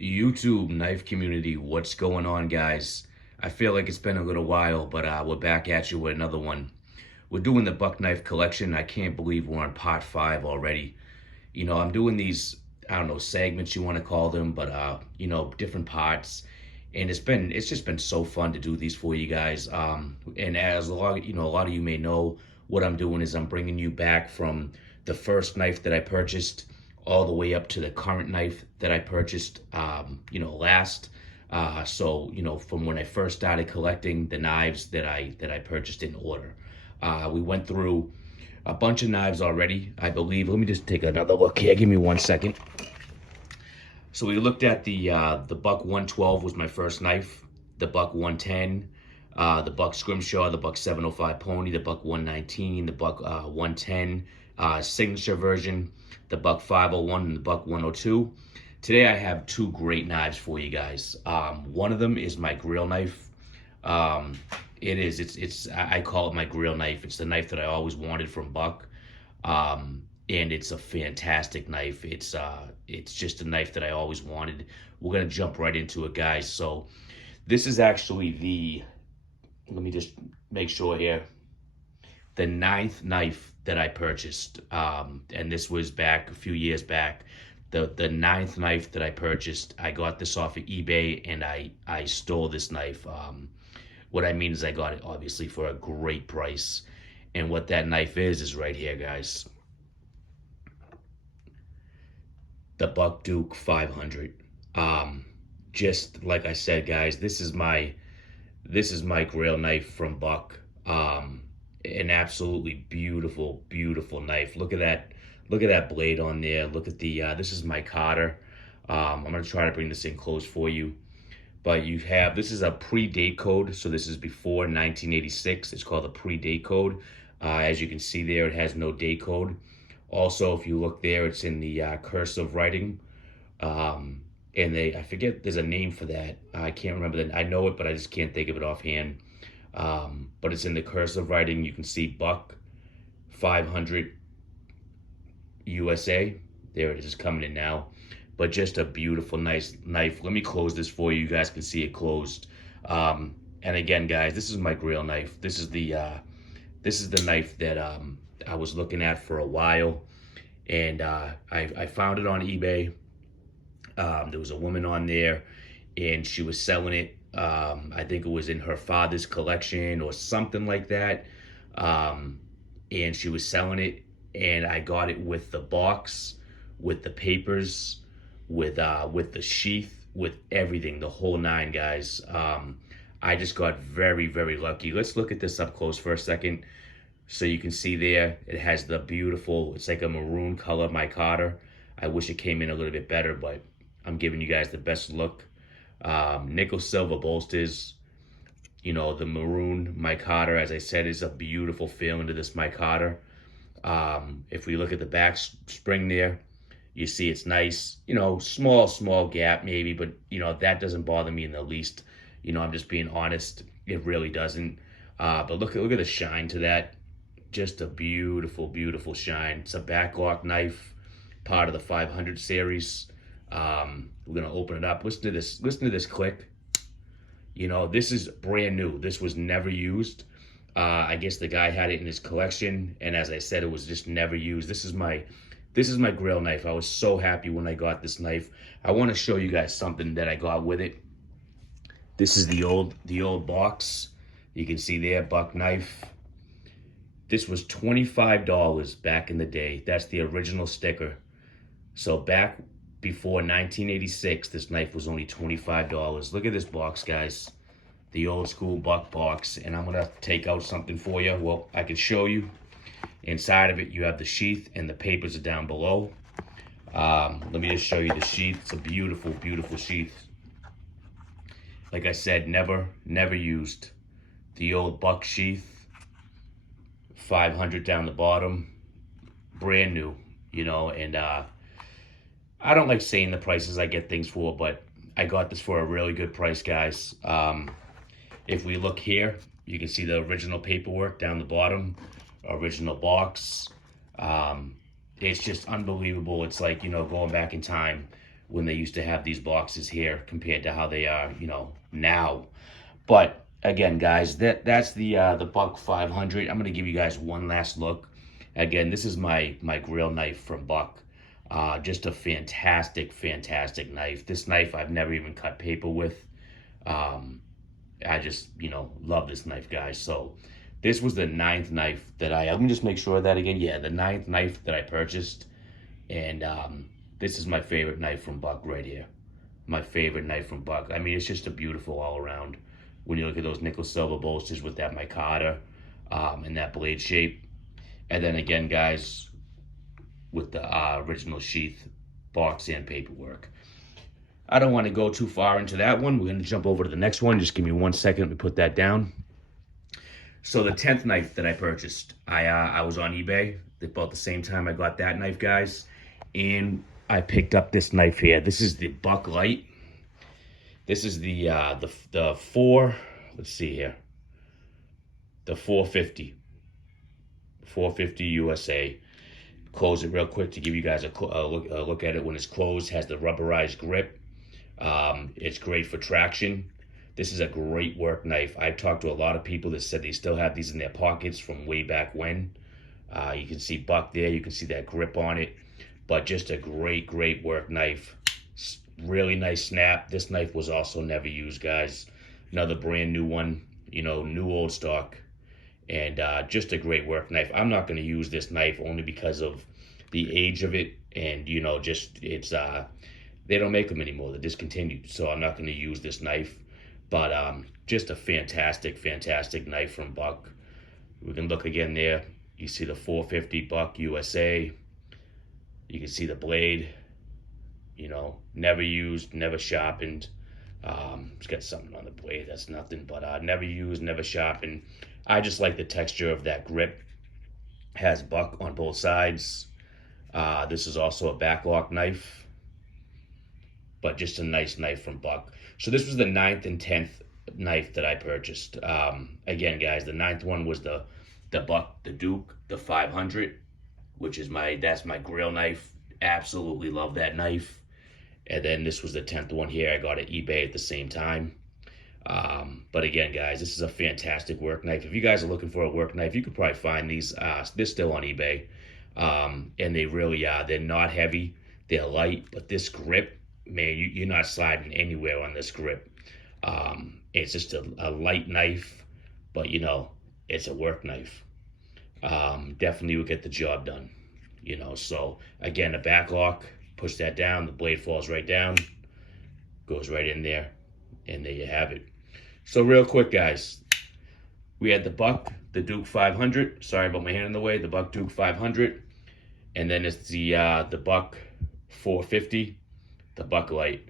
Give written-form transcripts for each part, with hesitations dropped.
YouTube knife community, what's going on, guys? I feel like it's been a little while, but we're back at you with another one. We're doing the buck knife collection. I can't believe we're on part 5 already. I'm doing these, I don't know, segments you want to call them, but different parts. And it's just been so fun to do these for you guys. And as a lot of you may know, what I'm doing is I'm bringing you back from the first knife that I purchased all the way up to the current knife that I purchased, last. From when I first started collecting the knives that I purchased in order. We went through a bunch of knives already, I believe. Let me just take another look here. Give me 1 second. So we looked at the Buck 112 was my first knife, the Buck 110, the Buck Scrimshaw, the Buck 705 Pony, the Buck 119, the Buck 110 signature version, the Buck 501, and the Buck 102. Today I have two great knives for you guys. One of them is my Grail knife. I call it my Grail knife. It's the knife that I always wanted from Buck. And it's a fantastic knife. It's just a knife that I always wanted. We're gonna jump right into it, guys. So this is actually let me just make sure here, the ninth knife that I purchased. And this was back a few years back. The ninth knife that I purchased, I got this off of eBay, and I stole this knife. What I mean is I got it obviously for a great price. And what that knife is right here, guys. The Buck Duke 500. Just like I said, guys, this is my Grail knife from Buck. An absolutely beautiful, beautiful knife. Look at that blade on there. Look at this is my Carter. I'm gonna try to bring this in close for you. But this is a pre-date code, so this is before 1986. It's called a pre-date code. As you can see there, it has no date code. Also, if you look there, it's in the cursive writing. I forget, there's a name for that. I can't remember that. I know it, but I just can't think of it offhand. But it's in the cursive writing. You can see Buck 500 USA. There it is, coming in now. But just a beautiful, nice knife. Let me close this for you. You guys can see it closed. And again, guys, this is my Grail knife. This is the knife that I was looking at for a while, and I found it on eBay. There was a woman on there, and she was selling it. I think it was in her father's collection or something like that. And she was selling it, and I got it with the box, with the papers, with the sheath, with everything, the whole nine, guys. I just got very, very lucky. Let's look at this up close for a second. So you can see there, it has the beautiful, it's like a maroon color micarta. I wish it came in a little bit better, but I'm giving you guys the best look. Nickel silver bolsters, the maroon micarta, as I said, is a beautiful feeling to this micarta. If we look at the back spring there, you see it's nice, small gap maybe, but that doesn't bother me in the least. I'm just being honest, it really doesn't. But look at the shine to that. Just a beautiful, beautiful shine. It's a backlock knife, part of the 500 series. We're gonna open it up. Listen to this click. This is brand new. This was never used. I guess the guy had it in his collection, and as I said, it was just never used. This is my Grail knife. I was so happy when I got this knife. I want to show you guys something that I got with it. This is the old box. You can see there, Buck knife. This was $25 back in the day. That's the original sticker. So back before 1986, this knife was only $25. Look at this box, guys. The old school Buck box. And I'm gonna take out something for you. Well, I can show you. Inside of it, you have the sheath, and the papers are down below. Let me just show you the sheath. It's a beautiful, beautiful sheath. Like I said, never used. The old Buck sheath. 500 down the bottom, brand new, and I don't like saying the prices I get things for, but I got this for a really good price, guys. If we look here, you can see the original paperwork down the bottom, original box. It's just unbelievable. It's like, going back in time when they used to have these boxes here compared to how they are, you know, now. But again, guys, that's the Buck 500. I'm gonna give you guys one last look. Again, this is my Grail knife from Buck. Just a fantastic knife. This knife I've never even cut paper with. I just, you know, love this knife, guys. So this was the 9th knife that let me just make sure of that again. Yeah, the 9th knife that I purchased. And this is my favorite knife from Buck right here. My favorite knife from Buck. I mean, it's just a beautiful all around. When you look at those nickel silver bolsters with that micarta and that blade shape. And then again, guys, with the original sheath, box, and paperwork. I don't want to go too far into that one. We're going to jump over to the next one. Just give me 1 second to put that down. So the 10th knife that I purchased, I was on eBay about the same time I got that knife, guys. And I picked up this knife here. This is the Buck Light. This is the 450 USA. Close it real quick to give you guys a look at it when it's closed. Has the rubberized grip. It's great for traction. This is a great work knife. I've talked to a lot of people that said they still have these in their pockets from way back when. You can see Buck there. You can see that grip on it. But just a great work knife. Really nice snap. This knife was also never used, guys. Another brand new one. You know, new old stock. And just a great work knife. I'm not going to use this knife only because of the age of it. And, you know, just it's, they don't make them anymore. They're discontinued. So I'm not going to use this knife. But just a fantastic knife from Buck. We can look again there. You see the 450 Buck USA. You can see the blade. You know, never used, never sharpened. It's got something on the blade, that's nothing, but never used, never sharpened. I just like the texture of that grip. Has Buck on both sides. This is also a backlock knife, but just a nice knife from Buck. So this was the 9th and 10th knife that I purchased. Again, guys, the 9th one was the Buck, the Duke, the 500, which is that's my Grail knife. Absolutely love that knife. And then this was the 10th one here. I got at eBay at the same time. But again, guys, this is a fantastic work knife. If you guys are looking for a work knife, you could probably find these. They're still on eBay. And they really are. They're not heavy. They're light. But this grip, man, you're not sliding anywhere on this grip. It's just a light knife. But, you know, it's a work knife. Definitely will get the job done. You know, so, again, a back lock. Push that down, the blade falls right down, goes right in there, and there you have it. So real quick, guys, we had the Buck, the Duke 500. Sorry about my hand in the way. The Buck Duke 500, and then it's the Buck 450, the Buck Light.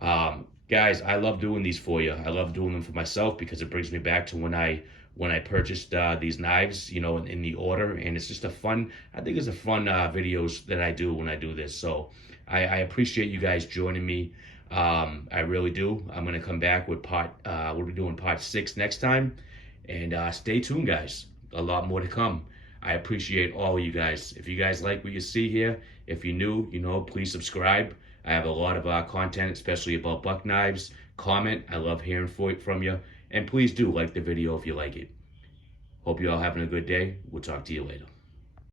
Guys, I love doing these for you. I love doing them for myself because it brings me back to when I purchased these knives, you know, in the order, and it's just I think it's a fun videos that I do when I do this. So I appreciate you guys joining me. I really do. I'm gonna come back with we'll be doing part 6 next time, and stay tuned, guys. A lot more to come. I appreciate all of you guys. If you guys like what you see here, if you're new, you know, please subscribe. I have a lot of content, especially about Buck knives. Comment. I love hearing from you. And please do like the video if you like it. Hope you all having a good day. We'll talk to you later.